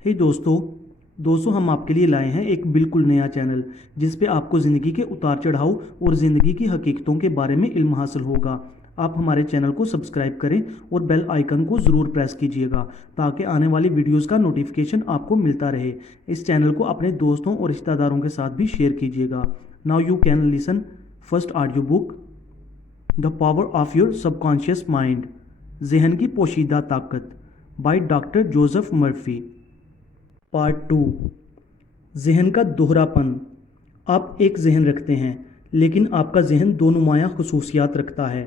हे दोस्तों हम आपके लिए लाए हैं एक बिल्कुल नया चैनल जिस पे आपको ज़िंदगी के उतार चढ़ाव और ज़िंदगी की हकीकतों के बारे में इल्म हासिल होगा। आप हमारे चैनल को सब्सक्राइब करें और बेल आइकन को ज़रूर प्रेस कीजिएगा ताकि आने वाली वीडियोस का नोटिफिकेशन आपको मिलता रहे। इस चैनल को अपने दोस्तों और रिश्तेदारों के साथ भी शेयर कीजिएगा। Now you can listen first audio book the power of your subconscious mind, जहन की पोशीदा ताकत by doctor Joseph Murphy. Part 2, जहन का दोहरापन। आप एक जहन रखते हैं लेकिन आपका जहन दो नुमायाँ खसूसियात रखता है।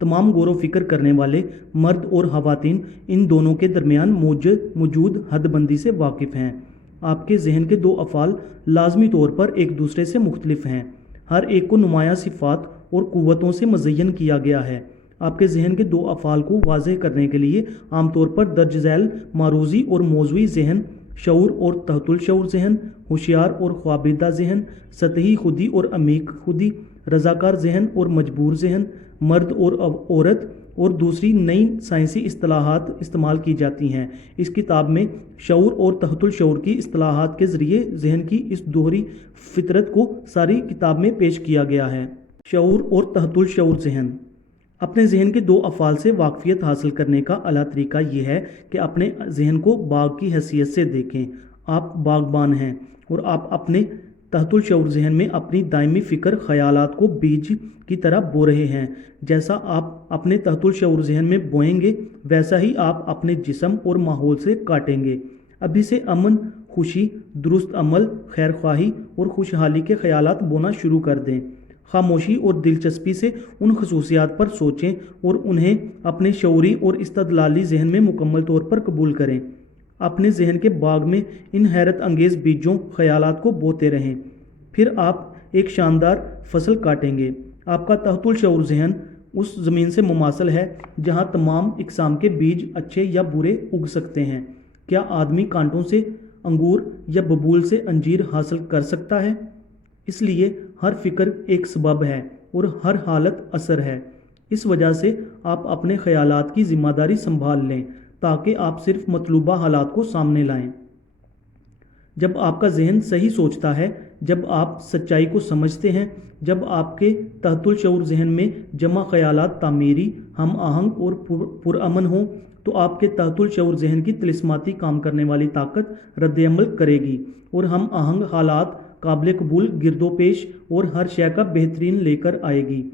तमाम गौर फिक्र करने वाले मर्द और ख़वातीन इन दोनों के दरमियान मौजूद हदबंदी से वाकिफ़ हैं। आपके जहन के दो अफ़ाल लाजमी तौर पर एक दूसरे से मुख्तलिफ हैं। हर एक को नुमायाँ सिफ़ात और क़ुव्वतों से मुज़य्यन किया गया है। आपके जहन के दो अफ़ाल को वाज़ेह करने के लिए आमतौर पर दर्ज झैल मारूज़ी और मौज़ूई जहन, शऊर और तहतुल शऊर जहन, होशियार और ख्वाबिदा जहन, सतही खुदी और अमीक खुदी, रज़ाकार जहन और मजबूर जहन, मर्द और औरत और दूसरी नई साइंसी इस्तिलाहात इस्तेमाल की जाती हैं। इस किताब में शऊर और तहतुल शऊर की इस्तिलाहात के ज़रिए जहन की इस दोहरी फितरत को सारी किताब में पेश किया गया है। शऊर और तहतुल शऊर जहन। अपने जहन के दो अफ़ाल से वाकफियत हासिल करने का अला तरीका ये है कि अपने जहन को बाग की हैसियत से देखें। आप बागबान हैं और आप अपने तहतुल शऊर जहन में अपनी दायमी फ़िक्र ख़यालात को बीज की तरह बो रहे हैं। जैसा आप अपने तहतुल शऊर जहन में बोएंगे वैसा ही आप अपने जिस्म और माहौल से काटेंगे। अभी से अमन, खुशी, दुरुस्त अमल, खैर ख्वाही और खुशहाली के ख़यालात बोना शुरू कर दें। खामोशी और दिलचस्पी से उन खसूसियात पर सोचें और उन्हें अपने शऊरी और इस्तदलाली जहन में मुकम्मल तौर पर कबूल करें। अपने जहन के बाग में इन हैरत अंगेज़ बीजों ख़यालात को बोते रहें, फिर आप एक शानदार फसल काटेंगे। आपका तहतुल शऊर जहन उस ज़मीन से मुमासल है जहाँ तमाम इकसाम के बीज अच्छे या बुरे उग सकते हैं। क्या आदमी कांटों से अंगूर या बबूल से अंजीर हासिल कर सकता है? इसलिए हर फ़िक्र एक सबब है और हर हालत असर है। इस वजह से आप अपने ख़यालात की ज़िम्मेदारी संभाल लें ताकि आप सिर्फ मतलूबा हालात को सामने लाएं। जब आपका जहन सही सोचता है, जब आप सच्चाई को समझते हैं, जब आपके तहतुल शऊर जहन में जमा ख़यालात तामीरी, हम आहंग और पुरअमन हों, तो आपके तहतुल शऊर जहन की तिलिस्माती काम करने वाली ताकत रद्द-ए-अमल करेगी और हम आहंग हालात काबिल कबूल गिरदोपेश और हर शय का बेहतरीन लेकर आएगी।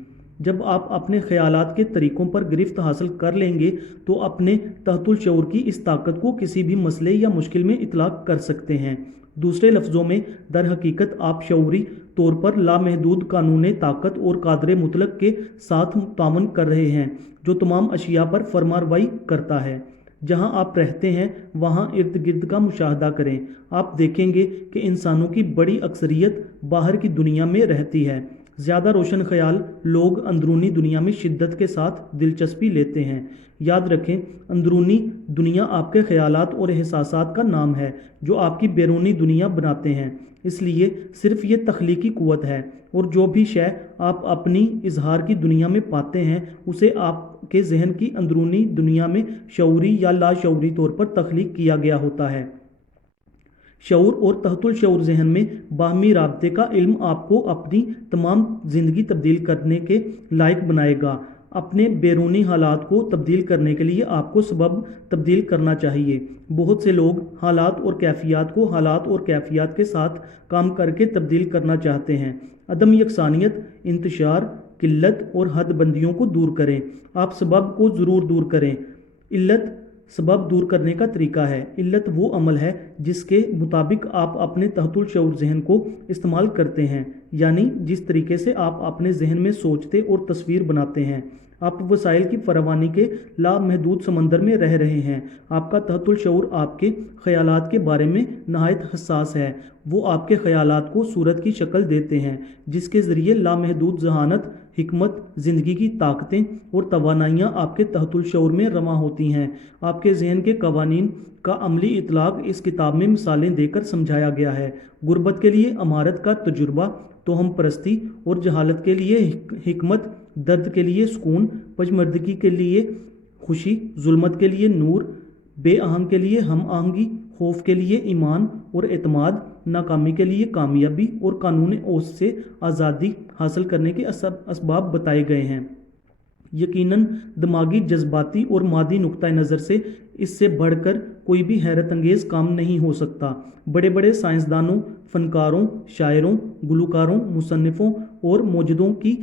जब आप अपने ख़यालात के तरीक़ों पर गिरफ्त हासिल कर लेंगे तो अपने तहतुल शऊर की इस ताकत को किसी भी मसले या मुश्किल में इतलाक़ कर सकते हैं। दूसरे लफ्ज़ों में दर हकीकत आप शऊरी तौर पर लामहदूद कानून ताकत और कादर मुतलक के साथ तावन कर रहे हैं जो तमाम अशिया पर फरमारवाई करता है। जहाँ आप रहते हैं वहाँ इर्द गिर्द का मुशाहदा करें। आप देखेंगे कि इंसानों की बड़ी अक्सरियत बाहर की दुनिया में रहती है। ज़्यादा रोशन ख्याल लोग अंदरूनी दुनिया में शिद्दत के साथ दिलचस्पी लेते हैं। याद रखें, अंदरूनी दुनिया आपके ख्यालात और एहसासात का नाम है जो आपकी बैरूनी दुनिया बनाते हैं। इसलिए सिर्फ ये तख्लीकी क़ुव्वत है और जो भी शय आप अपनी इजहार की दुनिया में पाते हैं उसे आपके जहन की अंदरूनी दुनिया में शऊरी या लाशऊरी तौर पर तख्लीक किया गया होता है। शऊर और तहतुल शऊर जहन में बाहमी राब्ते का इल्म आपको अपनी तमाम ज़िंदगी तब्दील करने के लायक बनाएगा। अपने बैरूनी हालात को तब्दील करने के लिए आपको सबब तब्दील करना चाहिए। बहुत से लोग हालात और कैफियत को हालात और कैफियत के साथ काम करके तब्दील करना चाहते हैं। अदम यकसानियत, इंतशार, किल्लत और हदबंदियों को दूर करें। आप सबब को ज़रूर दूर करें। इल्लत सबब दूर करने का तरीका है। इल्लत वो अमल है जिसके मुताबिक आप अपने तहतुल शऊर जहन को इस्तेमाल करते हैं, यानी जिस तरीके से आप अपने जहन में सोचते और तस्वीर बनाते हैं। आप वसाइल की फरावानी के लामहदूद समंदर में रह रहे हैं। आपका तहतुल शऊर आपके ख़यालात के बारे में नहायत हसास है। वो आपके ख़यालात को सूरत की शक्ल देते हैं जिसके ज़रिए लामहदूद जहानत, हिकमत, ज़िंदगी की ताकतें और तवानाइयाँ आपके तहतुल शऊर में रमा होती हैं। आपके जहन के कवानीन का अमली इतलाक़ इस किताब में मिसालें देकर समझाया गया है। गुर्बत के लिए अमारत का तजुर्बा, तोहम परस्ती और जहालत के लिए हिकमत, दर्द के लिए सुकून, पजमर्दगी के लिए खुशी, जुल्मत के लिए नूर, बेआहंग के लिए हम आहंगी, खौफ के लिए ईमान और एतमाद, नाकामी के लिए कामयाबी और कानून ओस से आज़ादी हासिल करने के असबाब बताए गए हैं। यकीनन दिमागी, जज्बाती और मादी नुक्ता नज़र से इससे बढ़कर कोई भी हैरत अंगेज़ काम नहीं हो सकता। बड़े बड़े साइंसदानों, फनकारों, शायरों, गुलकारों, मुसन्निफ़ों और मौजूदों की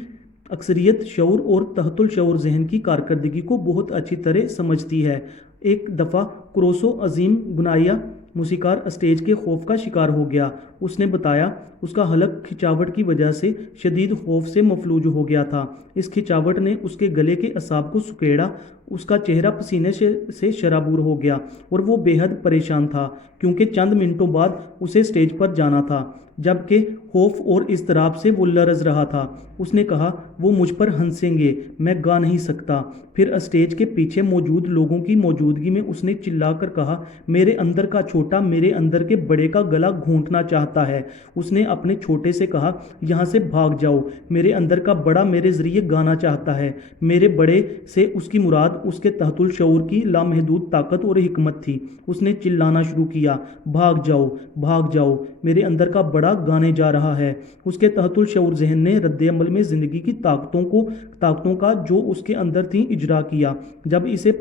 अक्सरियत शऊर और तहतुल शऊर जहन की कारकर्दगी को बहुत अच्छी तरह समझती है। एक दफ़ा क्रोसो अजीम गुनाया मूसीकार स्टेज के खौफ का शिकार हो गया। उसने बताया उसका हलक खिंचावट की वजह से शदीद खौफ से मफलूज हो गया था। इस खिंचावट ने उसके गले के असाब को सुकेड़ा, उसका चेहरा पसीने से शराबूर हो गया और वो बेहद परेशान था क्योंकि चंद मिनटों बाद उसे स्टेज पर जाना था। जबकि खौफ और इज़्तिराब से वो लरज़ रहा था। उसने कहा, वो मुझ पर हंसेंगे, मैं गा नहीं सकता। फिर स्टेज के पीछे मौजूद लोगों की मौजूदगी में उसने चिल्लाकर कहा, मेरे अंदर का छोटा मेरे अंदर के बड़े का गला घोंटना चाहता है। उसने अपने छोटे से कहा, यहाँ से भाग जाओ। मेरे अंदर का बड़ा मेरे ज़रिए गाना चाहता है। मेरे बड़े से उसकी मुराद उसके तहतुल शऊर की लामहदूद ताकत और हिकमत थी। उसने चिल्लाना शुरू किया, भाग जाओ, भाग जाओ, मेरे अंदर का बड़ा गाने जा रहा है। उसके तहतुल शऊर जहन ने रद्द-ए-अमल में ज़िंदगी की ताकतों का जो उसके अंदर थी इजरा किया। जब इसे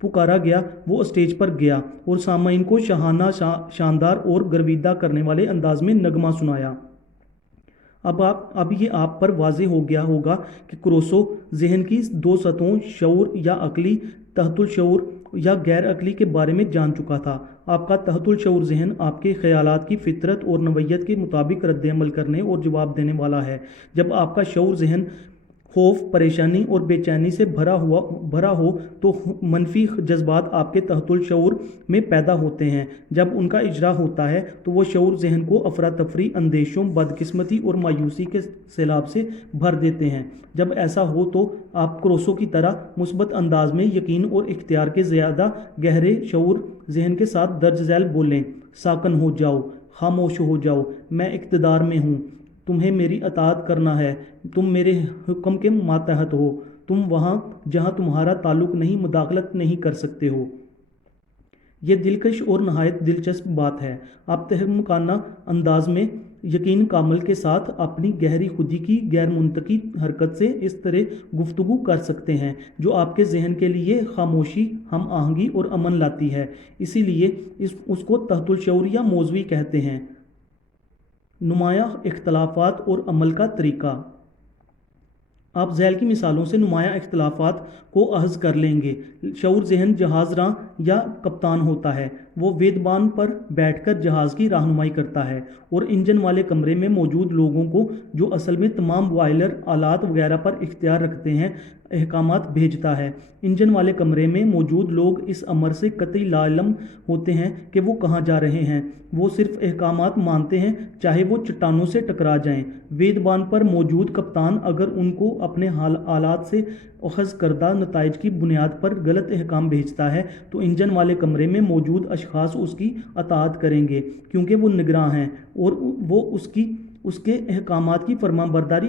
पुकारा गया वो स्टेज पर गया और सामाईन को शाहाना, शानदार और गर्विदा करने वाले अंदाज में नगमा सुनाया। अब ये आप पर वाज़े हो गया होगा कि क्रोसो जहन की दो सतहों, शऊर या अकली, तहतुल शऊर या गैर अकली के बारे में जान चुका था। आपका तहतुल शऊर जहन आपके ख्यालात की फितरत और नवैयत के मुताबिक रद्द-ए-अमल करने और जवाब देने वाला है। जब आपका शऊर जहन खौफ, परेशानी और बेचैनी से भरा हो तो मनफी जज्बात आपके तहतुल शऊर में पैदा होते हैं। जब उनका इजरा होता है तो वो शऊर जहन को अफरा तफरी, अंदेशों, बदकिस्मती और मायूसी के सैलाब से भर देते हैं। जब ऐसा हो तो आप क्रोसो की तरह मुस्बत अंदाज में यकीन और इख्तियार के ज़्यादा गहरे शऊर जहन के साथ दर्ज झैल बोलें, साकन हो जाओ, खामोश हो जाओ, मैं इक़्तिदार में हूँ, तुम्हें मेरी अताअत करना है, तुम मेरे हुक्म के मातहत हो, तुम वहाँ जहाँ तुम्हारा ताल्लुक़ नहीं मुदाखलत नहीं कर सकते हो। ये दिलकश और नहायत दिलचस्प बात है। आप तहमकाना अंदाज में यकीन कामल के साथ अपनी गहरी खुदी की गैर मुंतकी हरकत से इस तरह गुफ्तगू कर सकते हैं जो आपके जहन के लिए खामोशी, हम आहंगी और अमन लाती है। इसीलिए उसको तहतुल शऊर या मौज़वी कहते हैं। नुमाया इख्तलाफात और अमल का तरीका। आप झैल की मिसालों से नुमाया इख्तलाफात को अहज़ कर लेंगे। शऊर जहन जहाज़ रां या कप्तान होता है। वो वेदबान पर बैठकर जहाज़ की रहनुमाई करता है और इंजन वाले कमरे में मौजूद लोगों को, जो असल में तमाम बॉयलर, आलात वगैरह पर इख्तियार रखते हैं, अहकामात भेजता है। इंजन वाले कमरे में मौजूद लोग इस अमर से कतई लाइलम होते हैं कि वो कहाँ जा रहे हैं। वो सिर्फ अहकामात मानते हैं, चाहे वो चट्टानों से टकरा जाएं। वेदबान पर मौजूद कप्तान अगर उनको अपने हालात से अखज़ करदा नताइज की बुनियाद पर गलत अहकाम भेजता है तो इंजन वाले कमरे में मौजूद अशखास उसकी अताअत करेंगे क्योंकि वो निगरां हैं और वो उसके अहकामात की फरमाबरदारी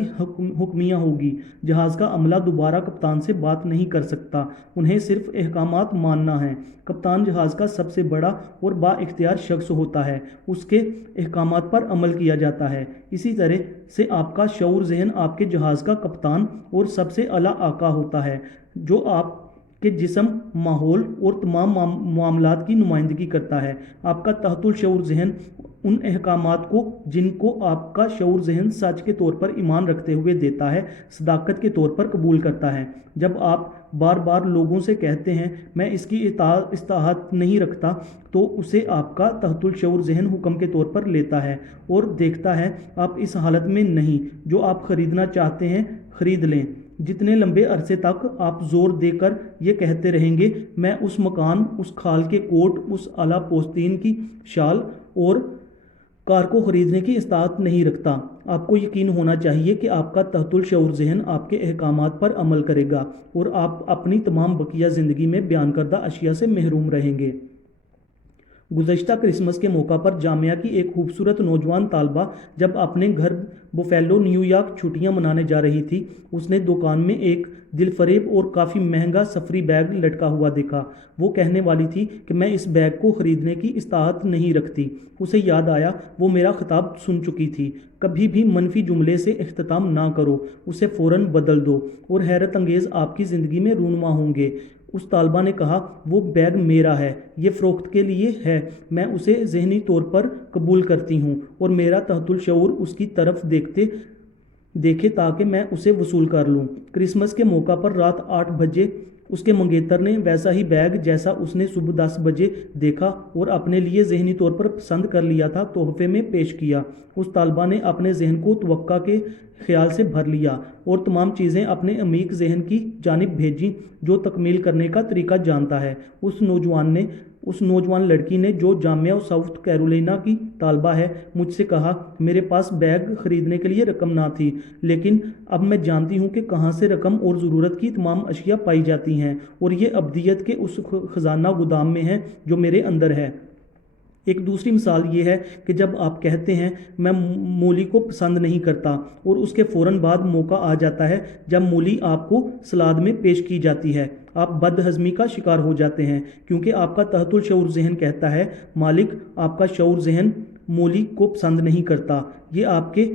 हुक्मिया होगी। जहाज़ का अमला दोबारा कप्तान से बात नहीं कर सकता, उन्हें सिर्फ अहकामात मानना है। कप्तान जहाज़ का सबसे बड़ा और बाइख्तियार शख्स होता है, उसके अहकामात पर अमल किया जाता है। इसी तरह से आपका शऊर जहन आपके जहाज़ का कप्तान और सबसे आला आका होता है जो आपके जिस्म, माहौल और तमाम मामलात की नुमाइंदगी करता है। आपका तहतुल शऊर जहन उन अहकामात को जिनको आपका शऊर जहन सच के तौर पर ईमान रखते हुए देता है, सदाकत के तौर पर कबूल करता है। जब आप बार बार लोगों से कहते हैं मैं इसकी इस्ताहत नहीं रखता तो उसे आपका तहतुल शऊर जहन हुक्म के तौर पर लेता है और देखता है आप इस हालत में नहीं, जो आप ख़रीदना चाहते हैं ख़रीद लें। जितने लंबे अरसे तक आप ज़ोर देकर ये कहते रहेंगे मैं उस मकान, उस खाल के कोट, उस आला पोस्तीन की शाल और कार को ख़रीदने की इस्तात नहीं रखता, आपको यकीन होना चाहिए कि आपका तहतुल शऊर जहन आपके अहकामात पर अमल करेगा और आप अपनी तमाम बकिया ज़िंदगी में बयान करदा अशिया से महरूम रहेंगे। गुज़श्ता क्रिसमस के मौका पर जामिया की एक खूबसूरत नौजवान तालबा जब अपने घर बुफेलो न्यूयॉर्क छुट्टियां मनाने जा रही थी, उसने दुकान में एक दिलफरेब और काफ़ी महंगा सफरी बैग लटका हुआ देखा। वो कहने वाली थी कि मैं इस बैग को ख़रीदने की इस्तात नहीं रखती। उसे याद आया वो मेरा खिताब सुन चुकी थी, कभी भी मनफी जुमले से इख्तिताम ना करो, उसे फ़ौरन बदल दो और हैरत अंगेज़ आपकी ज़िंदगी में रूनुमा होंगे। उस तालबा ने कहा, वो बैग मेरा है, ये फ़रोख्त के लिए है, मैं उसे ज़हनी तौर पर कबूल करती हूँ और मेरा तहतुल शऊर उसकी तरफ देखे ताकि मैं उसे वसूल कर लूँ। क्रिसमस के मौका पर रात 8 बजे उसके मंगेतर ने वैसा ही बैग जैसा उसने सुबह 10 बजे देखा और अपने लिए ज़हनी तौर पर पसंद कर लिया था, तोहफे में पेश किया। उस तालबा ने अपने जहन को तवक्का के ख्याल से भर लिया और तमाम चीज़ें अपने अमीक जहन की जानिब भेजीं जो तकमील करने का तरीका जानता है। उस नौजवान लड़की ने, जो जामिया साउथ कैरोलिना की तालबा है, मुझसे कहा, मेरे पास बैग खरीदने के लिए रकम ना थी, लेकिन अब मैं जानती हूँ कि कहाँ से रकम और ज़रूरत की तमाम अशिया पाई जाती हैं और ये अब्दियत के उस खजाना गोदाम में है जो मेरे अंदर है। एक दूसरी मिसाल ये है कि जब आप कहते हैं मैं मूली को पसंद नहीं करता और उसके फ़ौरन बाद मौका आ जाता है जब मूली आपको सलाद में पेश की जाती है, आप बदहज़मी का शिकार हो जाते हैं क्योंकि आपका तहतुल शऊर जहन कहता है, मालिक आपका शऊर जहन मूली को पसंद नहीं करता। ये आपके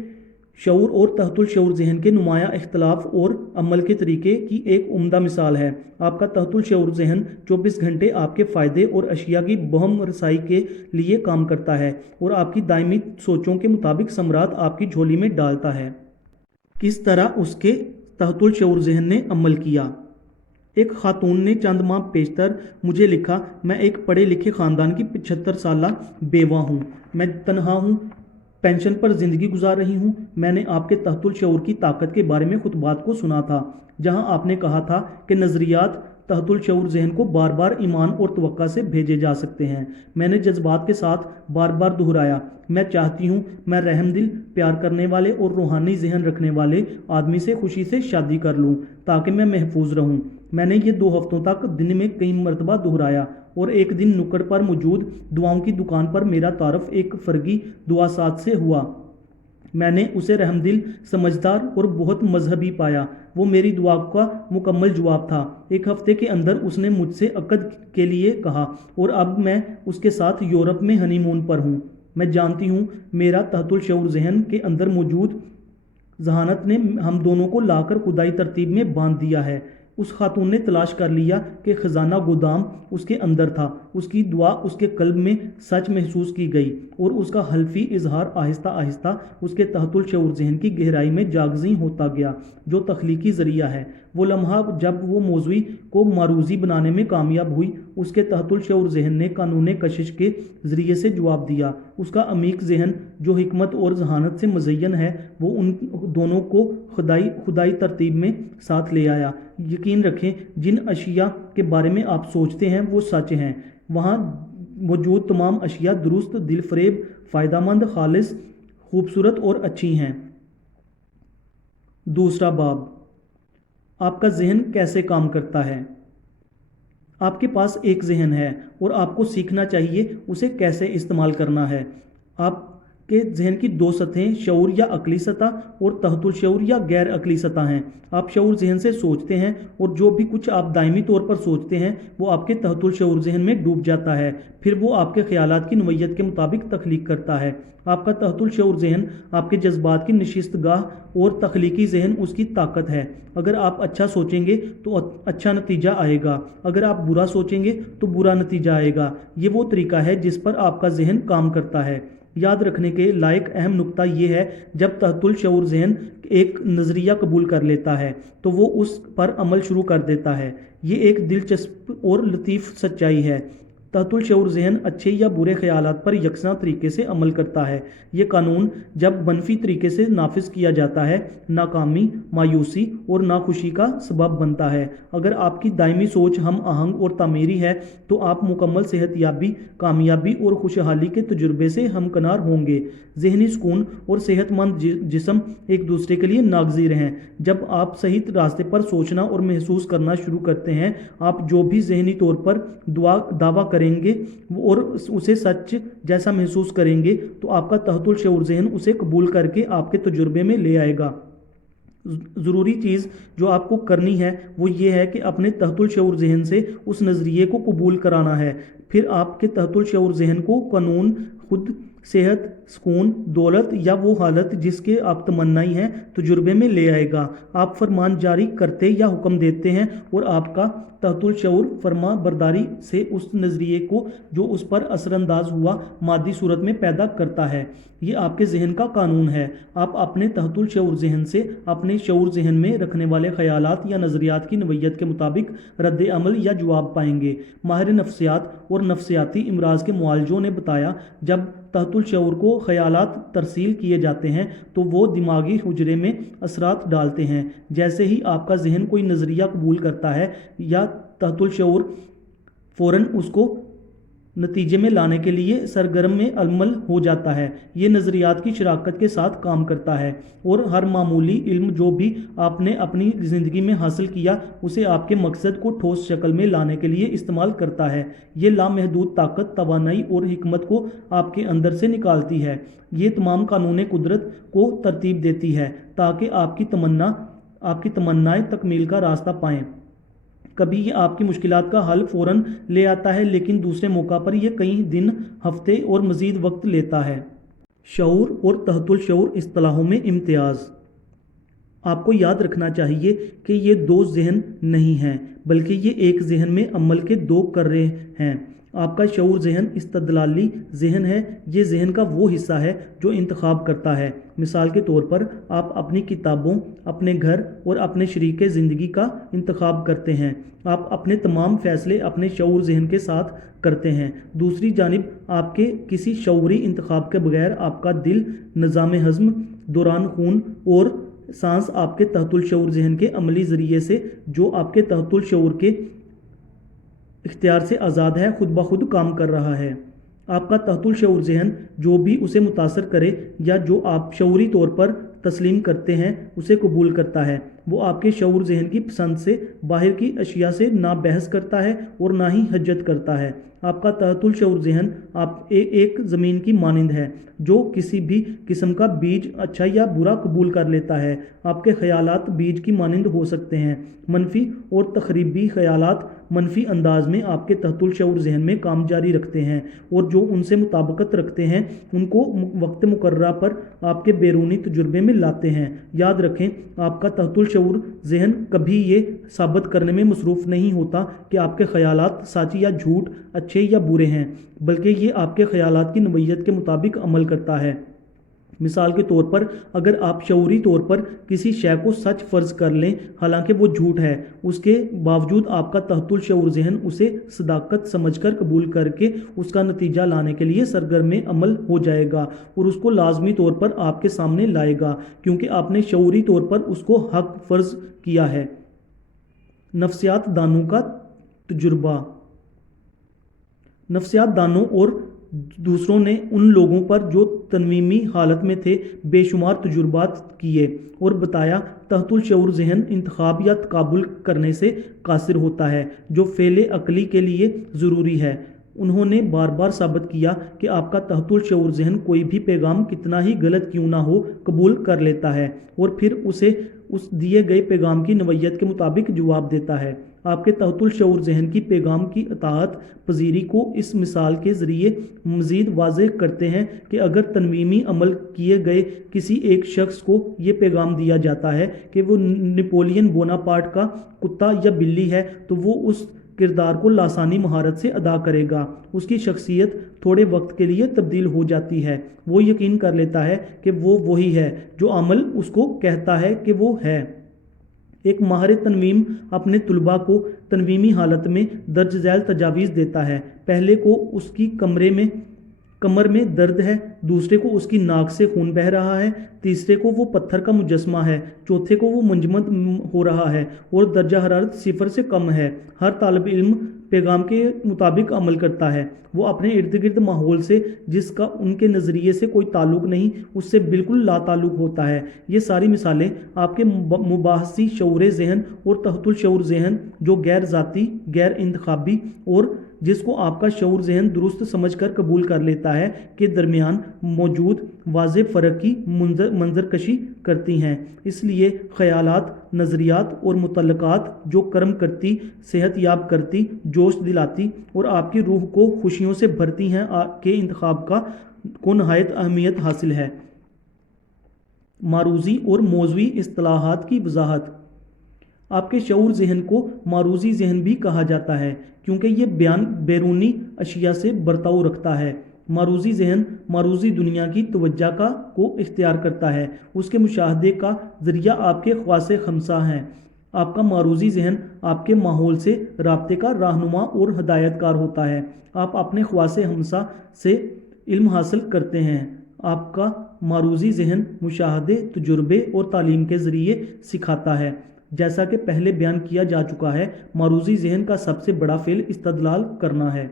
शऊर और तहतुल शऊर जहन के नुमाया इख्तलाफ और अमल के तरीके की एक उम्दा मिसाल है। आपका तहतुल शऊर जहन 24 घंटे आपके फ़ायदे और अशिया की बहम रसाई के लिए काम करता है और आपकी दायमी सोचों के मुताबिक समरात आपकी झोली में डालता है। किस तरह उसके तहतुल शऊर जहन ने अमल किया। एक खातून ने चंद माह पेशतर मुझे लिखा, मैं एक पढ़े लिखे ख़ानदान की 75 साला बेवा हूँ, मैं तनहा हूँ, पेंशन पर ज़िंदगी गुजार रही हूँ। मैंने आपके तहतुल शऊर की ताकत के बारे में खुतबात को सुना था जहाँ आपने कहा था कि नज़रियात तहतुल शऊर जहन को बार बार ईमान और तवक्का से भेजे जा सकते हैं। मैंने जज्बात के साथ बार बार दोहराया, मैं चाहती हूँ मैं रहमदिल, प्यार करने वाले और रूहानी जहन रखने वाले आदमी से खुशी से शादी कर लूँ ताकि मैं महफूज रहूँ। मैंने ये 2 हफ्तों तक दिन में कई मरतबा दोहराया और एक दिन नुक्कड़ पर मौजूद दुआओं की दुकान पर मेरा तारफ़ एक फ़र्गी दुआसाज से हुआ। मैंने उसे रहमदिल, समझदार और बहुत मजहबी पाया। वो मेरी दुआ का मुकम्मल जवाब था। 1 हफ्ते के अंदर उसने मुझसे अक़द के लिए कहा और अब मैं उसके साथ यूरोप में हनीमून पर हूँ। मैं जानती हूँ मेरा तहतुल शऊर जहन के अंदर मौजूद जहानत ने हम दोनों को लाकर खुदाई तरतीब में बांध दिया है। उस खातून ने तलाश कर लिया कि खजाना गोदाम उसके अंदर था। उसकी दुआ उसके कल्ब में सच महसूस की गई और उसका हल्फी इजहार आहिस्ता आहिस्ता उसके तहतुल शऊर जहन की गहराई में जागज़ी होता गया, जो तख्लीकी ज़रिया है। वो लम्हा जब वो मौज़ूई को मारूजी बनाने में कामयाब हुई, उसके तहतुल शऊर जहन ने कानून कशिश के ज़रिए से जवाब दिया। उसका अमीक जहन जो हिकमत और जहानत से मज़य्यन है, वो उन दोनों को खुदाई तरतीब में साथ ले आया। यकीन रखें, जिन अशिया के बारे में आप सोचते हैं वो सच हैं। वहाँ मौजूद तमाम अशिया दुरुस्त, दिलफरेब, फ़ायदामंद, खालिस, खूबसूरत और अच्छी हैं। दूसरा बाब, आपका जहन कैसे काम करता है। आपके पास एक जहन है और आपको सीखना चाहिए उसे कैसे इस्तेमाल करना है। आपके जहन की 2 सतहें, शऊर या अकली सतह और तहतुल शऊर या गैर अकली सतह हैं। आप शऊर जहन से सोचते हैं और जो भी कुछ आप दायमी तौर पर सोचते हैं वो आपके तहतुल शऊर जहन में डूब जाता है, फिर वो आपके ख्यालात की नोयत के मुताबिक तख्लीक करता है। आपका तहतुल शऊर जहन आपके जज्बात की नशिस्तगाह और तख्लीकी जहन उसकी ताकत है। अगर आप अच्छा सोचेंगे तो अच्छा नतीजा आएगा, अगर आप बुरा सोचेंगे तो बुरा नतीजा आएगा। ये वो तरीका है जिस पर आपका जहन काम करता है। याद रखने के लायक अहम नुक्ता ये है, जब तहतुल शऊर जहन एक नज़रिया कबूल कर लेता है तो वो उस पर अमल शुरू कर देता है। ये एक दिलचस्प और लतीफ़ सच्चाई है। तहतुल शऊर जहन अच्छे या बुरे ख्यालात पर यकसा तरीके से अमल करता है। ये कानून जब मनफी तरीके से नाफिज किया जाता है, नाकामी, मायूसी और नाखुशी का सबब बनता है। अगर आपकी दायमी सोच हम आहंग और तामीरी है तो आप मुकम्मल सेहतयाबी, कामयाबी और खुशहाली के तजुर्बे से हमकनार होंगे। जहनी सुकून और सेहतमंद जिस्म एक दूसरे के लिए नागज़ीर हैं। जब आप सही रास्ते पर सोचना और महसूस करना शुरू करते हैं, आप जो भी जहनी तौर पर दावा करेंगे और उसे सच जैसा महसूस करेंगे तो आपका तहतुल शऊर ज़हन उसे कबूल करके आपके तजुर्बे में ले आएगा। ज़रूरी चीज़ जो आपको करनी है वो ये है कि अपने तहतुल शऊर ज़हन से उस नज़रिए को कबूल कराना है। फिर आपके तहतुल शऊर ज़हन को कानून, खुद, सेहत, सुकून, दौलत या वो हालत जिसके आप तमन्नाई हैं तजुर्बे में ले आएगा। आप फरमान जारी करते या हुक्म देते हैं और आपका तहतुल शऊर फरमा बरदारी से उस नज़रिए को जो उस पर असरअंदाज हुआ मादी सूरत में पैदा करता है। ये आपके जहन का कानून है। आप अपने तहतुल शऊर जहन से अपने शऊर जहन में रखने वाले ख्यालात या नज़रियात की नवैयत के मुताबिक रद्द अमल या जवाब पाएंगे। माहिर नफ्सियात और नफ्सियाती इमराज के मुआलजों ने बताया, जब तहतुल शऊर को ख्यालात तरसील किए जाते हैं तो वो दिमागी हुजरे में असरात डालते हैं। जैसे ही आपका जहन कोई नज़रिया कबूल करता है या तहतुल शऊर फ़ौरन उसको नतीजे में लाने के लिए सरगर्म में अमल हो जाता है। ये नज़रियात की शराकत के साथ काम करता है और हर मामूली इल्म जो भी आपने अपनी ज़िंदगी में हासिल किया उसे आपके मकसद को ठोस शक्ल में लाने के लिए इस्तेमाल करता है। ये लामहदूद ताकत, तवानाई और हिकमत को आपके अंदर से निकालती है। ये तमाम कानून कुदरत को तरतीब देती है ताकि आपकी तमन्नाएं तकमील का रास्ता पाएँ। कभी ये आपकी मुश्किलात का हल फ़ौरन ले आता है, लेकिन दूसरे मौका पर यह कई दिन, हफ्ते और मज़ीद वक्त लेता है। शऊर और तहतुल शऊर इस्तिलाहों में इम्तियाज़। आपको याद रखना चाहिए कि ये दो जहन नहीं हैं, बल्कि ये एक जहन में अमल के दो कर्रे हैं। आपका शऊर जहन इस्तदलाली जहन है। ये जहन का वो हिस्सा है जो इंतखाब करता है। मिसाल के तौर पर आप अपनी किताबों, अपने घर और अपने शरीक ज़िंदगी का इंतखाब करते हैं। आप अपने तमाम फ़ैसले अपने शऊर जहन के साथ करते हैं। दूसरी जानिब आपके किसी शऊरी इंतखाब के बगैर आपका दिल, निज़ाम हज़्म, दौरान खून और सांस आपके तहतुल शऊर जहन के अमली ज़रिए से, जो आपके तहतुल शऊर के इख्तियार से आज़ाद है, खुद ब खुद काम कर रहा है। आपका तहतुल शऊर जहन जो भी उसे मुतासर करे या जो आप शऊरी तौर पर तस्लीम करते हैं उसे कबूल करता है। वो आपके शऊर जहन की पसंद से बाहर की अशिया से ना बहस करता है और ना ही हज्जत करता है। आपका तहतुल शऊर जहन आप एक ज़मीन की मानिंद है जो किसी भी किस्म का बीज, अच्छा या बुरा, कबूल कर लेता है। आपके ख्यालात बीज की मानिंद हो सकते हैं। मनफी और तखरीबी ख्यालात मनफी अंदाज में आपके तहतुल शऊर जहन में काम जारी रखते हैं और जो उनसे मुताबिकत रखते हैं उनको वक्त मुकर्रा पर आपके बैरूनी तजुर्बे में लाते हैं। याद रखें, आपका तहतुल शऊर जहन कभी ये साबित करने में मसरूफ़ नहीं होता कि आपके ख्यालात सच या झूठ, अच्छे या बुरे हैं, बल्कि ये आपके ख्यालात की नवैयत के मुताबिक अमल करता है। मिसाल के तौर पर अगर आप शऊरी तौर पर किसी शय को सच फ़र्ज़ कर लें हालांकि वो झूठ है, उसके बावजूद आपका तहतुल शऊर जहन उसे सदाकत समझकर कबूल करके उसका नतीजा लाने के लिए सरगर्म अमल हो जाएगा और उसको लाजमी तौर पर आपके सामने लाएगा, क्योंकि आपने शऊरी तौर पर उसको हक फ़र्ज़ किया है। नफ्सियात दानों का तजुर्बा। नफ्सियात दानों और दूसरों ने उन लोगों पर जो तनवीमी हालत में थे बेशुमार तजुर्बात किए और बताया तहतुल शऊर जहन इंतखाब या तकाबुल करने से कासिर होता है जो फ़ेले अकली के लिए ज़रूरी है। उन्होंने बार बार साबित किया कि आपका तहतुल शऊर जहन कोई भी पैगाम कितना ही गलत क्यों ना हो कबूल कर लेता है और फिर उसे उस दिए गए पैगाम की नवैयत के मुताबिक जवाब देता है। आपके तहतुल शऊर जहन की पैगाम की अताअत पजीरी को इस मिसाल के ज़रिए मज़ीद वाज़ेह करते हैं कि अगर तनवीमी अमल किए गए किसी एक शख्स को ये पैगाम दिया जाता है कि वो नेपोलियन बोनापार्ट का कुत्ता या बिल्ली है तो वो उस किरदार को लासानी महारत से अदा करेगा। उसकी शख्सियत थोड़े वक्त के लिए तब्दील हो जाती है। वो यकीन कर लेता है कि वो वही है जो अमल उसको कहता है कि वो है। एक माहिर तनवीम अपने तुलबा को तनवीमी हालत में दर्ज झैल तजावीज़ देता है। पहले को उसकी कमर में दर्द है, दूसरे को उसकी नाक से खून बह रहा है, तीसरे को वो पत्थर का मुजस्मा है, चौथे को वो मंजमद हो रहा है और दर्जा हरारत 0 से कम है। हर तालिब इल्म पैगाम के मुताबिक अमल करता है। वो अपने इर्द गिर्द माहौल से जिसका उनके नज़रिए से कोई ताल्लुक़ नहीं उससे बिल्कुल लाताल्लुक़ होता है। ये सारी मिसालें आपके मुबाहसी शऊर ज़हन और तहतुल शऊर ज़हन जो गैर ज़ाती, गैर इंतखाबी और जिसको आपका शऊर जहन दुरुस्त समझकर कबूल कर लेता है, के दरमियान मौजूद वाज़ेह फ़र्क की मंजरकशी करती हैं। इसलिए ख़यालात, नज़रियात और मुतल्लक़ात जो कर्म करती, सेहत याब करती, जोश दिलाती और आपकी रूह को खुशियों से भरती हैं के इंतखाब को नहायत अहमियत हासिल है। मारूज़ी और मौज़वी इस्तिलाहात की वजाहत। आपके शऊर जहन को मारूज़ी जहन भी कहा जाता है क्योंकि ये बयान बैरूनी अशिया से बर्ताव रखता है। मारूज़ी जहन मारूज़ी दुनिया की तवज्जा को इख्तियार करता है। उसके मुशाहदे का ज़रिया आपके ख्वासे खमसा हैं। आपका मारूज़ी जहन आपके माहौल से राब्ते का रहनुमा और हदायतकार होता है। आप अपने ख्वासे हमसा से इल्म हासिल करते हैं। आपका मारूज़ी जहन मुशाहदे, तजुर्बे और तालीम के ज़रिए सिखाता है। जैसा कि पहले बयान किया जा चुका है, मारूज़ी जहन का सबसे बड़ा फ़ेल इस्तदलाल करना है।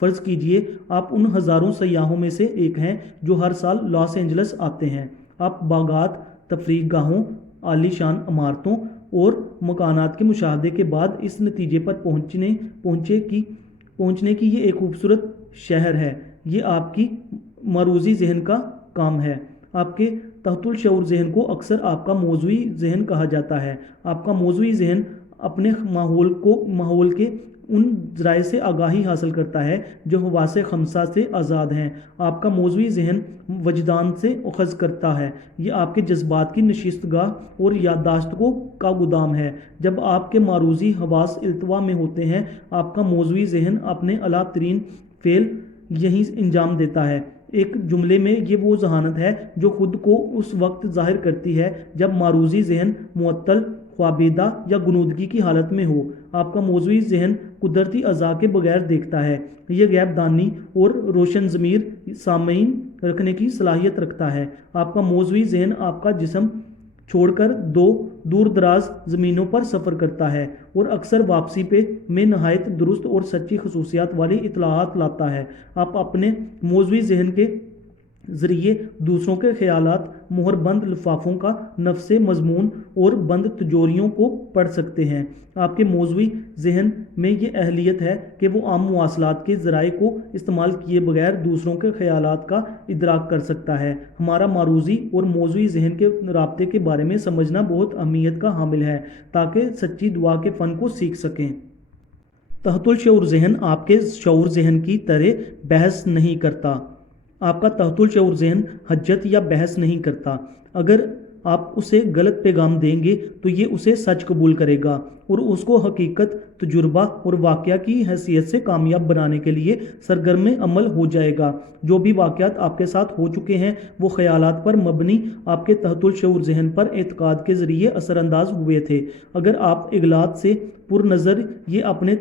फ़र्ज़ कीजिए आप उन हज़ारों सयाहों में से एक हैं जो हर साल लॉस एंजल्स आते हैं। आप बागात, तफरीह गाहों, आलीशान इमारतों और मकानात के मुशाहदे के बाद इस नतीजे पर पहुँचने की ये एक खूबसूरत शहर है। ये आपकी मारूज़ी जहन का काम है। आपके तहतुल शऊर जहन को अक्सर आपका मौज़वी जहन कहा जाता है। आपका मौज़वी जहन अपने माहौल के उन ज़राए से आगाही हासिल करता है जो हवासे खमसा से आज़ाद हैं। आपका मौज़वी जहन वजदान से अखज़ करता है। ये आपके जज्बात की नशिस्तगाह और याददाश्त का गुदाम है। जब आपके मारूज़ी हवास इल्तवा में होते हैं, आपका मौज़वी जहन अपने अला तरीन फ़ेल यहीं अंजाम देता है। एक जुमले में ये वो जहानत है जो खुद को उस वक्त ज़ाहिर करती है जब मारूज़ी जहन मुअत्तल, ख्वाबेदा या गुनूदगी की हालत में हो। आपका मौज़वी जहन कुदरती अज़ा के बगैर देखता है। यह गैबदानी और रोशन ज़मीर सामईन रखने की सलाहियत रखता है। आपका मौज़वी जहन आपका जिस्म छोड़कर दूर दराज ज़मीनों पर सफ़र करता है और अक्सर वापसी में नहायत दुरुस्त और सच्ची खसूसियात वाली इतलाआत लाता है। आप अपने मौज़वी जहन के ज़रिए दूसरों के ख़यालात, मोहरबंद लिफाफों का नफ्से मज़मून और बंद तिजोरियों को पढ़ सकते हैं। आपके मौज़वी जहन में ये अहलियत है कि वो आम मुवासलात के ज़राए को इस्तेमाल किए बगैर दूसरों के ख़यालात का इदराक कर सकता है। हमारा मारूज़ी और मौज़वी जहन के राब्ते के बारे में समझना बहुत अहमियत का हामिल है ताकि सच्ची दुआ के फ़न को सीख सकें। तहतुल शऊर जहन आपके शऊर जहन की तरह बहस नहीं करता। आपका तहतुल शऊर जहन हज्जत या बहस नहीं करता। अगर आप उसे गलत पैगाम देंगे तो ये उसे सच कबूल करेगा और उसको हकीकत, तजुर्बा और वाक़या की हैसियत से कामयाब बनाने के लिए सरगर्म अमल हो जाएगा। जो भी वाक़यात आपके साथ हो चुके हैं वो ख़यालात पर मबनी आपके तहतुल शऊर जहन पर एतकाद के ज़रिए असरअंदाज हुए थे। अगर आप इगलात से पुरनज़र ये अपने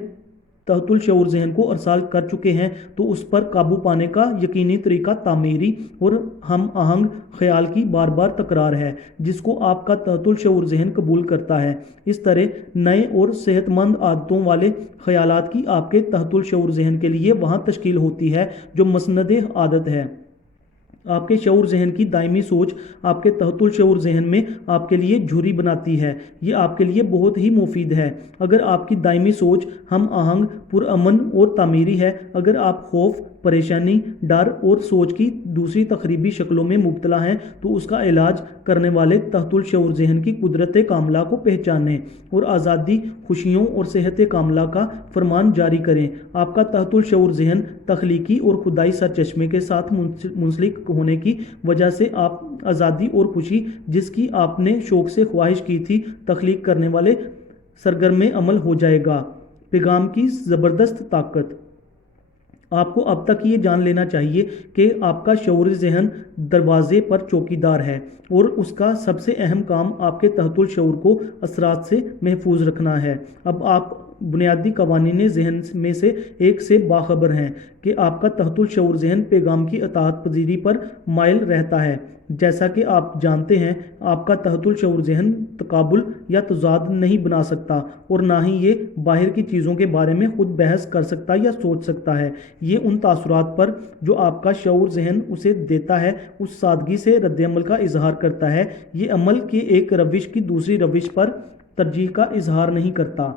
तहतुल शऊर जहन को अरसाल कर चुके हैं तो उस पर काबू पाने का यकीनी तरीका तामीरी और हम आहंग ख्याल की बार बार तकरार है जिसको आपका तहतुल शऊर जहन कबूल करता है। इस तरह नए और सेहतमंद आदतों वाले ख्यालात की आपके तहतुल शऊर जहन के लिए वहाँ तश्कील होती है जो मसनद आदत है। आपके शऊर जहन की दायमी सोच आपके तहतुल शऊर जहन में आपके लिए झुर्री बनाती है। ये आपके लिए बहुत ही मुफीद है। अगर आपकी दायमी सोच हम आहंग, पुरअमन और तामीरी है, अगर आप खौफ, परेशानी, डर और सोच की दूसरी तखरीबी शक्लों में मुब्तला हैं तो उसका इलाज करने वाले तहतुल शऊर जहन की कुदरत कामला को पहचानें और आज़ादी, खुशियों और सेहत कामला का फरमान जारी करें। आपका तहतुल शऊर जहन तख्लीकी और खुदाई सरचश्मे के साथ मुंसलिक होने की वजह से आप आज़ादी और खुशी जिसकी आपने शौक से ख्वाहिश की थी तख्लीक करने वाले सरगर्म अमल हो जाएगा। पैगाम की ज़बरदस्त ताकत। आपको अब तक ये जान लेना चाहिए कि आपका शऊर जहन दरवाजे पर चौकीदार है और उसका सबसे अहम काम आपके तहतुल शऊर को असरात से महफूज रखना है। अब आप बुनियादी कवानीन जहन में से एक से बाखबर हैं कि आपका तहतुल शऊर जहन पैगाम की अतात पजीरी पर माइल रहता है। जैसा कि आप जानते हैं आपका तहतुल शऊर जहन तकाबुल या तजाद नहीं बना सकता और ना ही ये बाहर की चीज़ों के बारे में खुद बहस कर सकता या सोच सकता है। ये उन तासुरात पर जो आपका शऊर जहन उसे देता है उस सादगी से रद्द-ए-अमल का इजहार करता है। ये अमल के एक रविश की दूसरी रविश पर तरजीह का इजहार नहीं करता।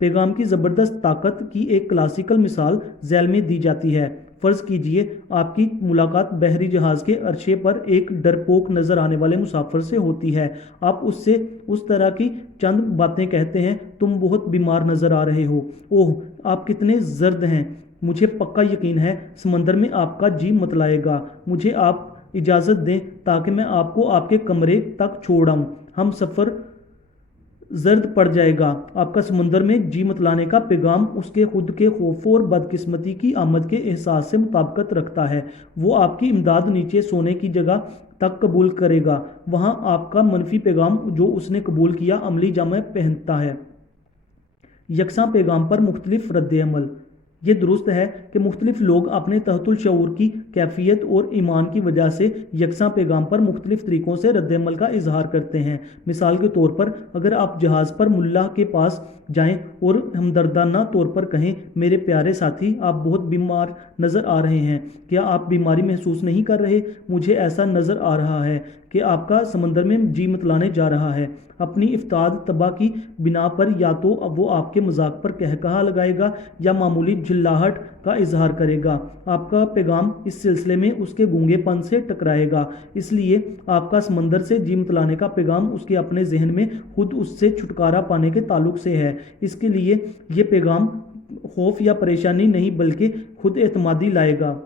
पैगाम की ज़बरदस्त ताकत की एक क्लासिकल मिसाल झैल में दी जाती है। फ़र्ज़ कीजिए आपकी मुलाकात बहरी जहाज़ के अरशे पर एक डरपोक नज़र आने वाले मुसाफिर से होती है। आप उससे उस तरह की चंद बातें कहते हैं, तुम बहुत बीमार नज़र आ रहे हो, ओह आप कितने जर्द हैं, मुझे पक्का यकीन है समंदर में आपका जी मतलाएगा, मुझे आप इजाज़त दें ताकि मैं आपको आपके कमरे तक छोड़ आऊँ, हम सफ़र जर्द पड़ जाएगा। आपका समुंदर में जी मतलाने का पैगाम उसके खुद के खौफ और बदकिस्मती की आमद के एहसास से मुताबिकत रखता है। वो आपकी इमदाद नीचे सोने की जगह तक कबूल करेगा, वहाँ आपका मनफी पैगाम जो उसने कबूल किया अमली जामा पहनता है। यकसा पैगाम पर मुख्तलिफ रद्द-ए-अमल। ये दुरुस्त है कि मुख्तलिफ लोग अपने तहतुल शऊर की कैफियत और ईमान की वजह से यकसा पैगाम पर मुख्तलिफ तरीक़ों से रद्द-ए-अमल का इजहार करते हैं। मिसाल के तौर पर अगर आप जहाज़ पर मुल्ला के पास जाएं और हमदर्दाना तौर पर कहें, मेरे प्यारे साथी आप बहुत बीमार नज़र आ रहे हैं, क्या आप बीमारी महसूस नहीं कर रहे, मुझे ऐसा नज़र आ रहा है कि आपका समंदर में जी मतलाने जा रहा है। अपनी इफ्ताद तबाह की बिना पर या तो वो आपके मजाक पर कहकहा लगाएगा या मामूली झिल्लाहट का इजहार करेगा। आपका पैगाम इस सिलसिले में उसके गूंगेपन से टकराएगा, इसलिए आपका समंदर से जी मतलाने का पैगाम उसके अपने जहन में खुद उससे छुटकारा पाने के ताल्लुक से है। इसके लिए ये पैगाम खौफ या परेशानी नहीं बल्कि खुद एतमादी लाएगा।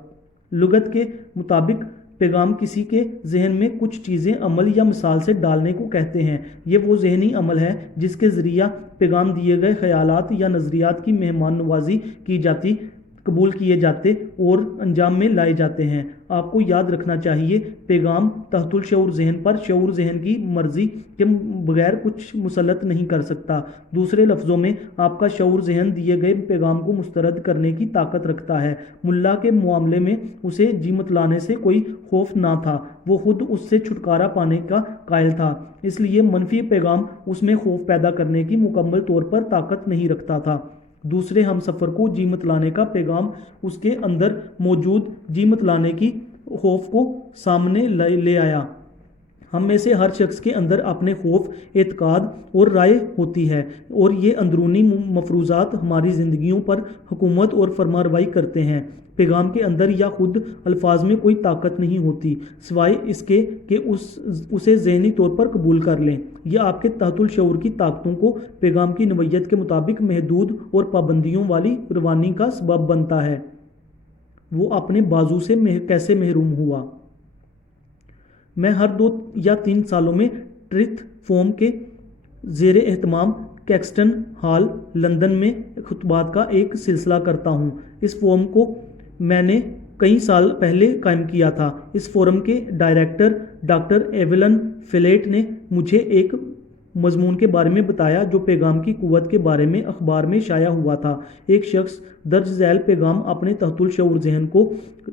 लुगत के मुताबिक पैगाम किसी के जहन में कुछ चीज़ें अमल या मिसाल से डालने को कहते हैं। ये वो जहनी अमल है जिसके ज़रिया पैगाम दिए गए ख्यालात या नज़रियात की मेहमान नवाजी की जाती, कबूल किए जाते और अंजाम में लाए जाते हैं। आपको याद रखना चाहिए पैगाम तहतुल शऊर जहन पर शऊर जहन की मर्जी के बगैर कुछ मुसलत नहीं कर सकता। दूसरे लफ्ज़ों में आपका शऊर जहन दिए गए पैगाम को मुस्तरद करने की ताकत रखता है। मुल्ला के मामले में उसे जी मतलाने से कोई खौफ ना था, वो खुद उससे छुटकारा पाने का कायल था, इसलिए मनफी पैगाम उसमें खौफ पैदा करने की मुकम्मल तौर पर ताकत नहीं रखता था। दूसरे हम सफ़र को जी मतलाने का पैगाम उसके अंदर मौजूद जी मतलाने की खौफ को सामने ले आया। हम में से हर शख्स के अंदर अपने खौफ, एतकाद और राय होती है और ये अंदरूनी मफरूज़ात हमारी ज़िंदगियों पर हुकूमत और फरमारवाई करते हैं। पैगाम के अंदर या खुद अल्फाज में कोई ताकत नहीं होती सिवाय इसके कि उसे ज़हनी तौर पर कबूल कर लें। यह आपके तहतुल शऊर की ताकतों को पैगाम की नवैयत के मुताबिक महदूद और पाबंदियों वाली रवानी का सबब बनता है। वो अपने बाजू से कैसे महरूम हुआ। मैं हर 2 या 3 सालों में ट्रिथ फोरम के ज़ेरे एहतमाम कैक्सटन हॉल लंदन में खुतबात का एक सिलसिला करता हूँ। इस फोरम को मैंने कई साल पहले कायम किया था। इस फोरम के डायरेक्टर डॉक्टर एवलन फ्लेट ने मुझे एक मजमून के बारे में बताया जो पैगाम की कुव्वत के बारे में अखबार में शाया हुआ था। एक शख्स दर्ज झैल पैगाम अपने तहतुल शऊर जहन को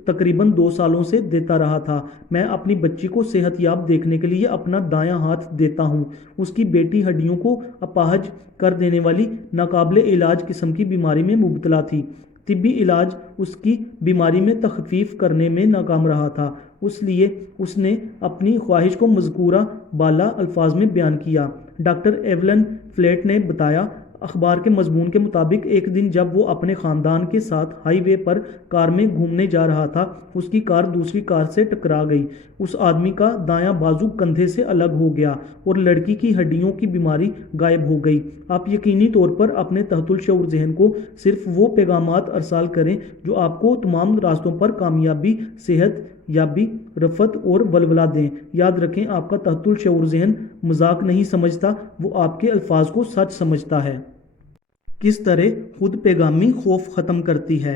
तकरीबन 2 सालों से देता रहा था। मैं अपनी बच्ची को सेहतयाब देखने के लिए अपना दायां हाथ देता हूँ। उसकी बेटी हड्डियों को अपाहज कर देने वाली नाकाबिले इलाज किस्म की बीमारी में मुब्तला थी। तिब्बी इलाज उसकी बीमारी में तखफीफ करने में नाकाम रहा था, इसलिए उसने अपनी ख्वाहिश को मज़कूरा बाला अल्फाज में बयान किया। डॉक्टर एवलन फ्लेट ने बताया, अखबार के मजमून के मुताबिक एक दिन जब वो अपने ख़ानदान के साथ हाईवे पर कार में घूमने जा रहा था, उसकी कार दूसरी कार से टकरा गई। उस आदमी का दायां बाजू कंधे से अलग हो गया और लड़की की हड्डियों की बीमारी गायब हो गई। आप यकीनी तौर पर अपने तहतुल शऊर जहन को सिर्फ वो पैगामात अरसाल करें जो आपको तमाम रास्तों पर कामयाबी, सेहत याबी, रफत और वलवला दें। याद रखें, आपका तहतुल शऊर जहन मजाक नहीं समझता, वो आपके अल्फाज को सच समझता है। किस तरह खुद पैगामी खौफ ख़त्म करती है।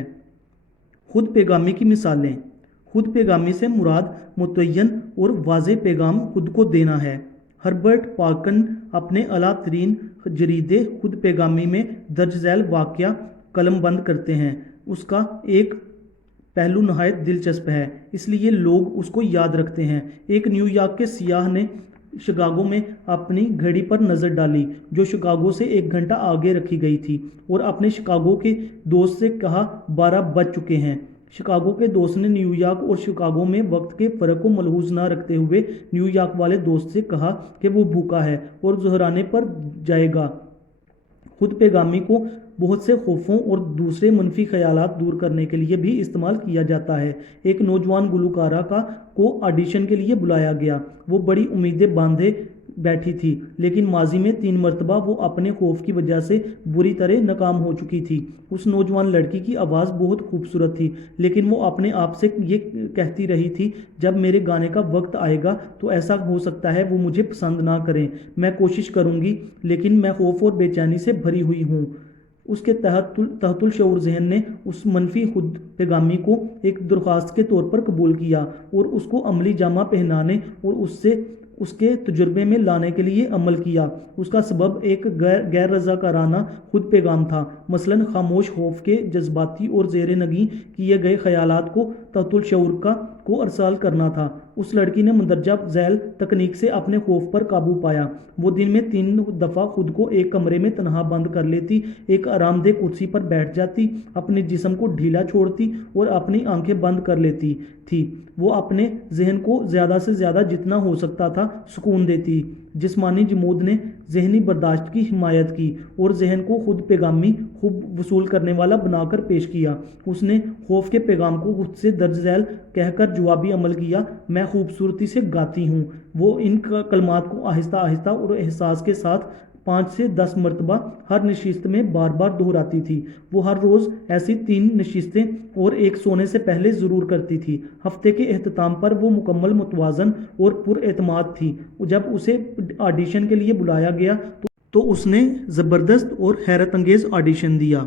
खुद पैगामी की मिसालें। खुद पैगामी से मुराद मुतय्यन और वाज़ेह पैगाम खुद को देना है। हर्बर्ट पार्कन अपने अला तरीन जरीदे खुद पैगामी में दर्ज झैल वाक़या कलमबंद करते हैं। उसका एक पहलू नहायत दिलचस्प है, इसलिए लोग उसको याद रखते हैं। एक न्यूयॉर्क के सियाह ने शिकागो में अपनी घड़ी पर नज़र डाली जो शिकागो से 1 घंटा आगे रखी गई थी और अपने शिकागो के दोस्त से कहा 12 बज चुके हैं। शिकागो के दोस्त ने न्यूयॉर्क और शिकागो में वक्त के फ़र्क को मलहूज न रखते हुए न्यूयॉर्क वाले दोस्त से कहा कि वो भूखा है और ज़हराने पर जाएगा। خود پیغامی کو بہت سے خوفوں اور دوسرے منفی خیالات دور کرنے کے لیے بھی استعمال کیا جاتا ہے۔ ایک نوجوان گلوکارہ کو آڈیشن کے لیے بلایا گیا۔ وہ بڑی امیدیں باندھے بیٹھی تھی، لیکن ماضی میں 3 مرتبہ وہ اپنے خوف کی وجہ سے بری طرح ناکام ہو چکی تھی۔ اس نوجوان لڑکی کی آواز بہت خوبصورت تھی، لیکن وہ اپنے آپ سے یہ کہتی رہی تھی، جب میرے گانے کا وقت آئے گا تو ایسا ہو سکتا ہے وہ مجھے پسند نہ کریں۔ میں کوشش کروں گی، لیکن میں خوف اور بے چینی سے بھری ہوئی ہوں۔ اس کے تحت الشعور ذہن نے اس منفی خود پیغامی کو ایک درخواست کے طور پر قبول کیا اور اس کو عملی جامہ پہنانے اور اس کے تجربے میں لانے کے لیے عمل کیا۔ اس کا سبب ایک غیر رضاکارانہ خود پیغام تھا، مثلاً خاموش خوف کے جذباتی اور زیر نگیں کیے گئے خیالات کو تحت الشعور کو ارسال کرنا تھا۔ اس لڑکی نے مندرجہ ذیل تکنیک سے اپنے خوف پر قابو پایا۔ وہ دن میں 3 دفعہ خود کو ایک کمرے میں تنہا بند کر لیتی، ایک آرام دہ کرسی پر بیٹھ جاتی، اپنے جسم کو ڈھیلا چھوڑتی اور اپنی آنکھیں بند کر لیتی تھی۔ وہ اپنے ذہن کو زیادہ سے زیادہ جتنا ہو سکتا تھا سکون دیتی۔ جسمانی جمود نے ذہنی برداشت کی حمایت کی اور ذہن کو خود پیغامی خوب وصول کرنے والا بنا کر پیش کیا۔ اس نے خوف کے پیغام کو خود سے درج ذیل کہہ کر جوابی عمل کیا، میں خوبصورتی سے گاتی ہوں۔ وہ ان کلمات کو آہستہ آہستہ اور احساس کے ساتھ 5 سے 10 مرتبہ ہر نشست میں بار بار دہراتی تھی۔ وہ ہر روز ایسی 3 نشستیں اور ایک سونے سے پہلے ضرور کرتی تھی۔ ہفتے کے اختتام پر وہ مکمل متوازن اور پر اعتماد تھی۔ جب اسے آڈیشن کے لیے بلایا گیا تو اس نے زبردست اور حیرت انگیز آڈیشن دیا۔